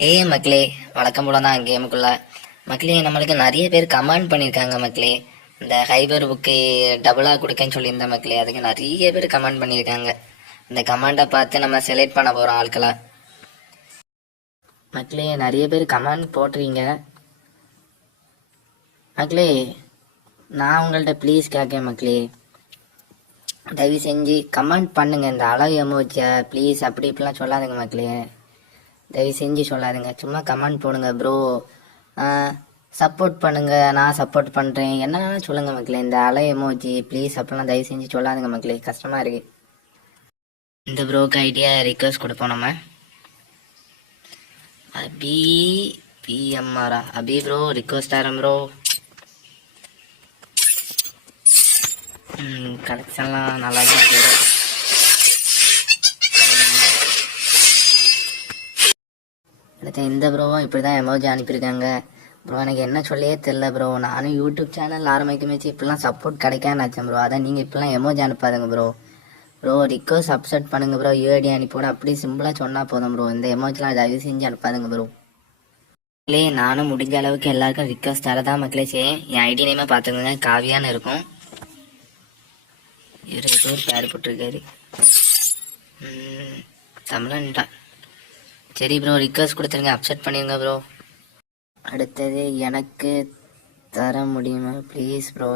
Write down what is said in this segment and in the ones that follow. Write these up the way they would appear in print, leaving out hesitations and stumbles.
மக்களே, வழக்கம் போல தான் கேமுக்குள்ள. மக்களே, நம்மளுக்கு நிறைய பேர் கமெண்ட் பண்ணியிருக்காங்க மக்களே. இந்த ஹைபர் புக்கு டபுளாக கொடுக்கன்னு சொல்லியிருந்தேன் மக்களே. அதுக்கு நிறைய பேர் கமெண்ட் பண்ணியிருக்காங்க. இந்த கமெண்டை பார்த்து நம்ம செலக்ட் பண்ண போகிறோம் ஆட்களை. மக்களே, நிறைய பேர் கமெண்ட் போட்டுறீங்க மக்களே. நான் உங்கள்கிட்ட ப்ளீஸ் கேட்கேன் மக்களே, தயவு செஞ்சு கமெண்ட் பண்ணுங்க. இந்த அளவு எமோஜியா ப்ளீஸ் அப்படி இப்படிலாம் சொல்லாதுங்க மக்களே. தயவு செஞ்சு சொல்லாதுங்க, சும்மா கமெண்ட் போடுங்க ப்ரோ, சப்போர்ட் பண்ணுங்க, நான் சப்போர்ட் பண்ணுறேன், என்னென்ன சொல்லுங்க மக்களே. இந்த அலை எமோஜி ப்ளீஸ் அப்படிலாம் தயவு செஞ்சு சொல்லாதுங்க மக்களே, கஷ்டமாக இருக்குது. இந்த ப்ரோக்கு ஐடியா ரிக்வஸ்ட் கொடுப்போம் நம்ம. அபி பிஎம்ஆரா அபி ப்ரோ ரிக்வஸ்ட் தரேன் ப்ரோ. கலெக்ஷன்லாம் நல்லா தான் இருக்கு. அடுத்த இந்த ப்ரோவும் இப்படி தான் எமோஜி அனுப்பியிருக்காங்க ப்ரோ. எனக்கு என்ன சொல்லியே தெரில ப்ரோ. நானும் யூடியூப் சேனல் ஆரம்பிக்கமிச்சு இப்படிலாம் சப்போர்ட் கிடைக்கான்னு நினச்சேன் ப்ரோ. அதான் நீங்கள் இப்படிலாம் எமோஜி அனுப்பாதுங்க ப்ரோ. ரிக்வஸ்ட் அப்செட் பண்ணுங்க ப்ரோ, யூஐடி அனுப்பிவிட அப்படி சிம்பிளாக சொன்னால் போதும் ப்ரோ. இந்த எமோஜிலாம் தயவு செஞ்சு அனுப்பாதுங்க ப்ரோ. மக்களே, நானும் முடிஞ்ச அளவுக்கு எல்லாருக்கும் ரிக்வஸ்ட் தரதான் மக்களே செய்யும். என் ஐடி நேமாக பார்த்துக்கோங்க, காவியான்னு இருக்கும். இவர் ஏதோ ஒரு பேர் போட்டிருக்காரு, தமிழன்டா. சரி ப்ரோ, ரிக்வஸ்ட் கொடுத்துருங்க, அப்செட் பண்ணிடுங்க ப்ரோ. அடுத்தது எனக்கு தர முடியுமா ப்ளீஸ் ப்ரோ.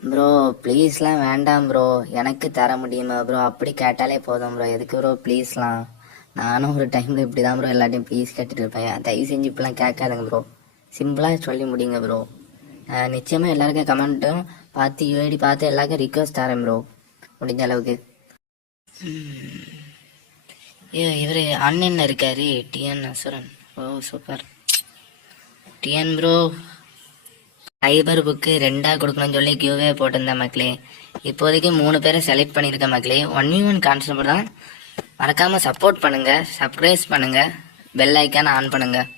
ப்ரோ ப்ளீஸ்லாம் வேண்டாம் ப்ரோ, எனக்கு தர முடியுமா ப்ரோ அப்படி கேட்டாலே போதும் ப்ரோ. எதுக்கு ப்ரோ ப்ளீஸ்லாம்? நானும் ஒரு டைமில் இப்படி தான் ப்ரோ எல்லாத்தையும் ப்ளீஸ் கேட்டுட்டு இருப்பேன். தயவு செஞ்சு இப்படிலாம் கேட்காதுங்க ப்ரோ, சிம்பிளாக சொல்லி முடியுங்க ப்ரோ. நிச்சயமாக எல்லாருக்கும் கமெண்ட்டும் பார்த்து யூஐடி பார்த்து எல்லாருக்கும் ரிக்வஸ்ட் தரேன் ப்ரோ முடிஞ்ச அளவுக்கு. இவர் அண்ணன் இருக்காரு, டிஎன் அசுரன். ஓ சூப்பர் டிஎன் ப்ரோ. ஹைபர் புக்கு 2ஆக கொடுக்கணும்னு சொல்லி கியூவே போட்டிருந்தேன் மக்களே. இப்போதைக்கு 3 பேரை செலக்ட் பண்ணியிருக்கேன் மக்களே. 1v1 கான்ஸ்டபிள் தான். மறக்காமல் சப்போர்ட் பண்ணுங்கள், சப்ஸ்கிரைப் பண்ணுங்கள், பெல் ஐக்கான ஆன் பண்ணுங்கள்.